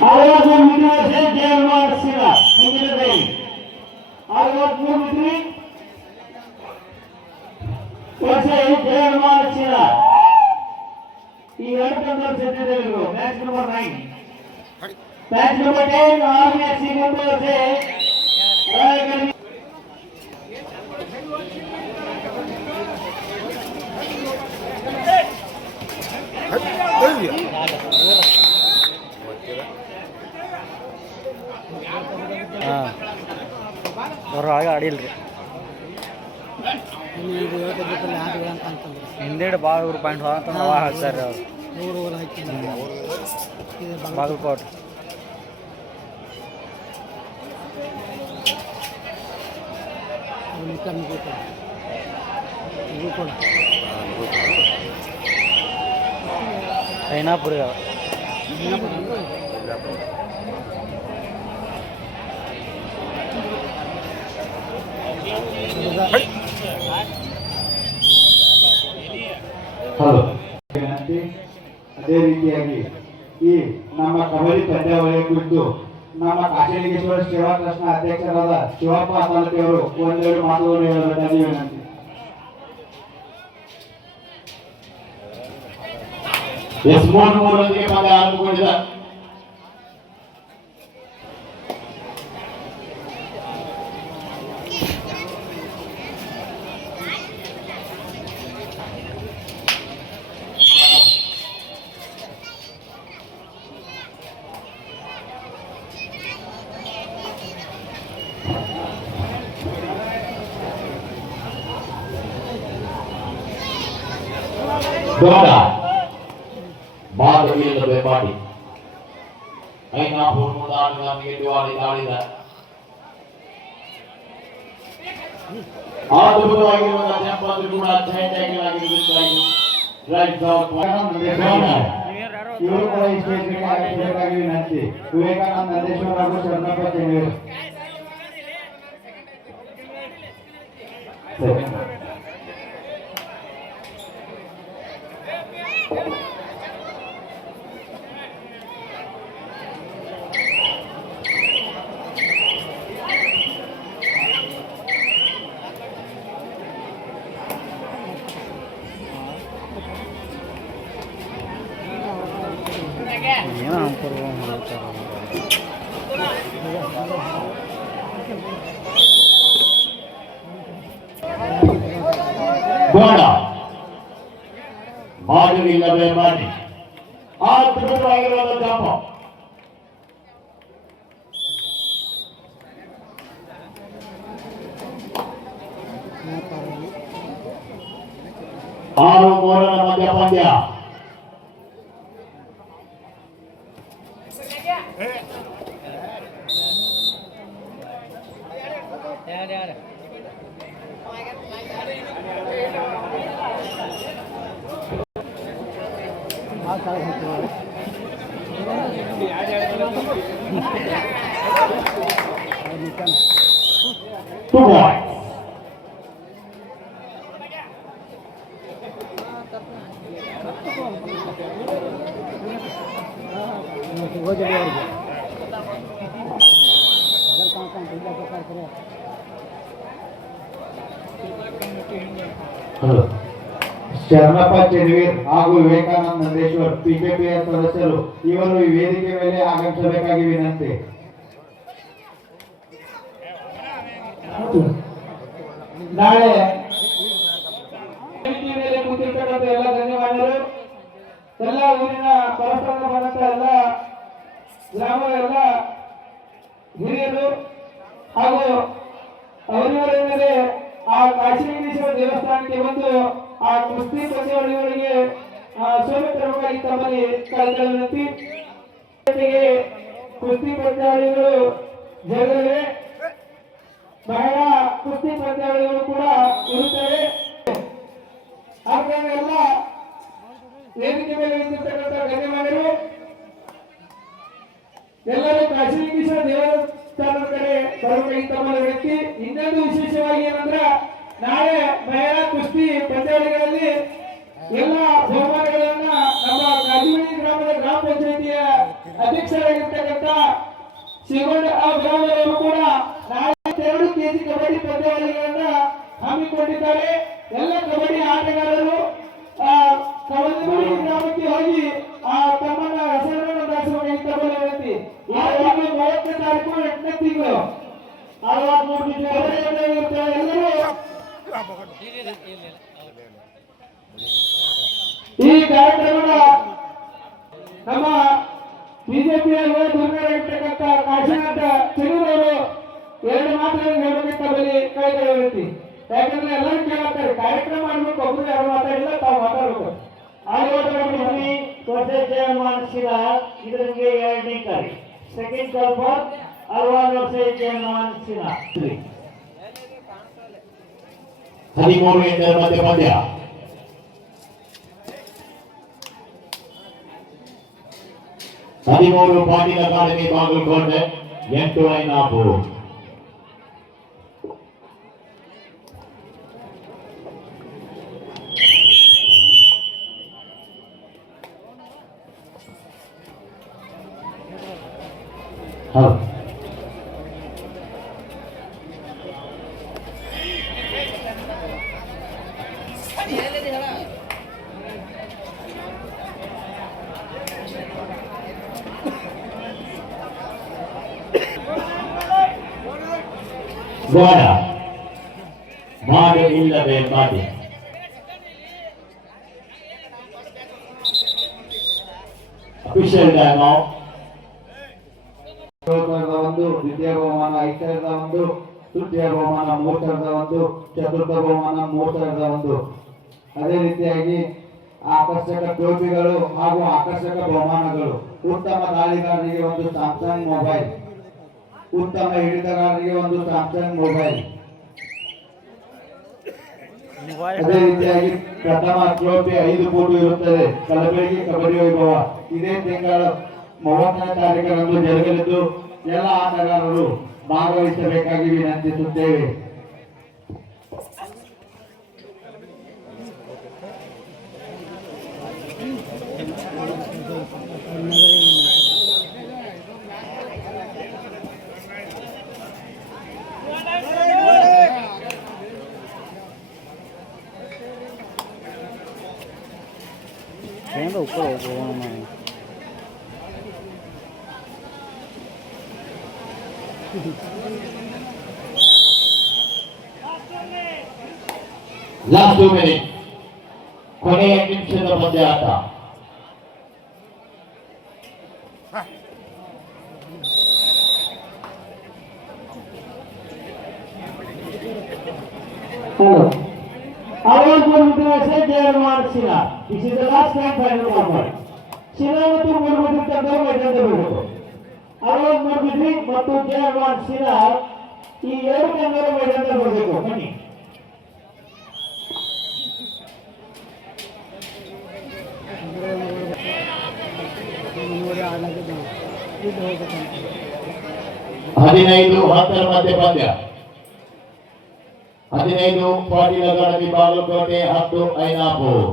63 metre से जयमान सिंह ಮುಂದಿನ ಬೇರೆ 63 ಮೀಟರ್ ವರ್ಷೆ ಜಯमान सिंह ಈ ಎರಡು ತಂಡಗಳು ಸೆಟ್ಟಿದ್ರು match number 9 match number 10 army ಸಿಂಗಂದು से ರಾಯಗಢ ಹೊರಗೆ ಆಡಿಲ್ರಿ ಹಿಂದೇಡು ಬಾಗಲೂರು ಪಾಯಿಂಟ್ ಹೋಗಂತ ಹಾಕ್ತಾರೆ ಅವರು ಬಾಗಲಕೋಟೆ ಐನಾಪುರ ಹಲೋ ಅದೇ ರೀತಿಯಾಗಿ ಈ ನಮ್ಮ ಕಬಡ್ಡಿ ಪಂದ್ಯಾವಳಿಯ ಕುರಿತು ನಮ್ಮ ಕಾಶಿಲಿಂಗೇಶ್ವರ ಸೇವಾ ಟ್ರಸ್ಟ್ನ ಅಧ್ಯಕ್ಷರಾದ ಶಿವಪ್ಪ ತಾಲೂಕಿ ಅವರು ಒಂದೆರಡು ಮಾತುಗಳನ್ನು ಹೇಳಬೇಕಾಗಿ ವಿನಂತಿ. ಮೂರೊಂದಿಗೆ ಪಂದ್ಯ ಆರಂಭಗೊಂಡಿದೆ. Doda Bada Villa Bebadi Aina Purmuda dengan Kedua Dalida Adu betul lagi dengan tempat Purmuda Tendai lagi dengan Right out Doda Ibu kalau istri lagi nanti Vivekananda Nandeshwar Ragu Sarnapa Tenir Doda Bada Villa Bebadi ಅದ್ಭುತವಾಗಿರುವಂತಹ ಜಾಪ ಆರು ಮೂರರ ಮಧ್ಯ ಪಂದ್ಯ Two boys. Sharanappa ಚೆನ್ನವೀರ್ ಹಾಗೂ ವಿವೇಕಾನಂದ ನಂದೇಶ್ವರ್ ಪಿಕೆಪಿಯ ಸದಸ್ಯರು ಇವರು ಈ ವೇದಿಕೆ ಮೇಲೆ ಆಗಮಿಸಬೇಕಾಗಿ ವಿನಂತಿ. ನಾಳೆ ಮೇಲೆ ಕೂತಿರ್ತಕ್ಕಂಥ ಎಲ್ಲ ಧನ್ಯವಾದಗಳು. ಎಲ್ಲ ಊರಿನ ಪರಸ್ಪರ ಬಂದಂತ ಎಲ್ಲ ಗ್ರಾಮದ ಎಲ್ಲ ಹಿರಿಯರು ಹಾಗೂ ಅವರಿವರೇನೆಂದರೆ ಆ ಕಾಶಿಲಿಂಗೇಶ್ವರ ದೇವಸ್ಥಾನಕ್ಕೆ ಬಂದು ಆ ಕುಸ್ತಿ ಪಂದ್ಯಾವಳಿಗಳಿಗೆ ಸೋಮೇತರವಾಗಿ ತಮ್ಮಲ್ಲಿ ಕಳೆದ ವಿನಂತಿ. ಕುಸ್ತಿ ಪಂದ್ಯಾವಳಿಗಳು ಜರುಗಲಿವೆ. ಮಹಿಳಾ ಕುಸ್ತಿ ಪಂದ್ಯಾವಳಿಗಳು ಕೂಡ ಇರುತ್ತವೆ. ಹಾಗಾಗಿ ಎಲ್ಲ ವೇದಿಕೆ ಮೇಲೆ ನಿಂತಿರ್ತಕ್ಕಂಥ ಗಣ್ಯಮಾನ್ಯರು ಎಲ್ಲರೂ ಕಾಶಿಲಿಂಗೇಶ್ವರ ದೇವಸ್ಥಾನದ ಕಡೆ ಬರಬೇಕಾಗಿ ತಮ್ಮಲ್ಲಿ ವಿನಂತಿ. ಇನ್ನೊಂದು ವಿಶೇಷವಾಗಿ ಏನಂದ್ರೆ ನಾಳೆ ಮಹಿಳಾ ಕುಸ್ತಿ ಪಂದ್ಯಾವಳಿಗಳಲ್ಲಿ ಎಲ್ಲ ಬಹುಮಾನಗಳನ್ನ ನಮ್ಮ ಕಾಜಿಮಣಿ ಗ್ರಾಮದ ಗ್ರಾಮ ಪಂಚಾಯಿತಿಯ ಅಧ್ಯಕ್ಷರಾಗಿರ್ತಕ್ಕಂಥ ಶಿವಣ್ಣ ಅವರು ಕೂಡ ನಾಳೆ 2 ಕೆಜಿ ಕಬಡ್ಡಿ ಪಂದ್ಯಾವಳಿಗಳನ್ನ ಹಮ್ಮಿಕೊಂಡಿದ್ದಾರೆ. ಎಲ್ಲ ಕಬಡ್ಡಿ ಆಟಗಾರರು ಕವಲಗುಡಿ ಗ್ರಾಮಕ್ಕೆ ಹೋಗಿ ತಮ್ಮನ್ನ ಹೆಸರನ್ನು ದಾಸವಾಗಲು ವಿನಂತಿ. 30ನೇ ತಾರೀಕು 8ನೇ ತಿಂಗಳು 63 ಎಲ್ಲರೂ ಈ ಕಾರ್ಯಕ್ರಮದ ನಮ್ಮ ಬಿಜೆಪಿಯ ದುರ್ಗರಾಗಿರ್ತಕ್ಕಂಥ ಕಾಶಿನಾಥ ಚೆನ್ನೂರವರು 2 ಮಾತುಗಳನ್ನು ಹೇಳಬೇಕಂತ ಬಳಿ ಕೈಗೊಳ್ಳುವ ವಿನಂತಿ. ಯಾಕಂದ್ರೆ ಎಲ್ಲರೂ ಕೇಳ್ತಾರೆ, ಕಾರ್ಯಕ್ರಮ ಮಾಡ್ಬೇಕು, ಒಬ್ರು ಯಾರು ಮಾತಾಡಿಲ್ಲ, ತಾವು ಮಾತಾಡ್ಬೇಕು. ಮನಸ್ಸಿನ ಇದರಿಗೆ 2ನೇ ಕಾರ್ಯ ಸೆಕೆಂಡ್ ಕಾಲ್ ಫಾರ್ 60 ವರ್ಷ ಮನಸ್ಸಿನ 13 ಎಂಟರ ಮಧ್ಯ ಪಂದ್ಯ. ಪಾಟೀಲ್ ಅಕಾಡೆಮಿ ಬಾಗಲಕೋಟೆ 8-4. ಗೋಡ ಮಾಡು ಇಲ್ಲವೇ ಮಾಡಿ ಅಫಿಷಿಯಲ್ ಟೈಮ್ ಔಟ್. 1 ದ್ವಿತೀಯ ಬಹುಮಾನ 5,001, ತೃತೀಯ ಬಹುಮಾನ 3,001, ಚತುರ್ಥ ಬಹುಮಾನ 3,001. ಅದೇ ರೀತಿಯಾಗಿ ಆಕರ್ಷಕ ಟ್ರೋಫಿಗಳು ಹಾಗೂ ಆಕರ್ಷಕ ಬಹುಮಾನಗಳು. ಉತ್ತಮ ದಾಳಿಗಾರರಿಗೆ 1 ಸ್ಯಾಮ್ಸಂಗ್ ಮೊಬೈಲ್, ಉತ್ತಮ ಹಿಡಿತಗಾರರಿಗೆ 1 ಸ್ಯಾಮ್ಸಂಗ್ ಮೊಬೈಲ್. ಅದೇ ರೀತಿಯಾಗಿ ಪ್ರಥಮ ಟ್ರೋಫಿ 5 ಕೋಟಿ ಇರುತ್ತದೆ. ಕಲಬೆರಗಿ ಕಬಡ್ಡಿ ವೈಭವ ಇದೇ ತಿಂಗಳ 30ನೇ ತಾರೀಕರಂದು ಜರುಗಲಿದ್ದು ಎಲ್ಲ ಆಟಗಾರರು ಭಾಗವಹಿಸಬೇಕಾಗಿ ವಿನಂತಿಸುತ್ತೇವೆ. ಲಾಸ್ಟ್ 2 ಮಿನಿಟ್, ಕೊನೆಯ ನಿಮಿಷದ ಪಂದ್ಯಾಟ. Sina. This is the last time final offer. Sina ಮತ್ತು ಮೂರ್ಮತಿ ತಂದವರು ಮೈದಾನದ ಬರಬೇಕು. ಅರವತ್ತು ಮೂರ್ಮತಿ ಮತ್ತು ಜಯವಾನ್ ಸಿನಾ ಈ 2 ತಂದವರು ಮೈದಾನದ ಬರಬೇಕು. ಬನ್ನಿ. ಹದಿನೈದು 10ರ ಮಧ್ಯ ಪಂದ್ಯ. 15 ಪಾಟೀಲ್ ಅಕಾಡೆಮಿ ಬಾಗಲಕೋಟೆ 10 ಐನಾಪುರ.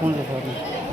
कौन सा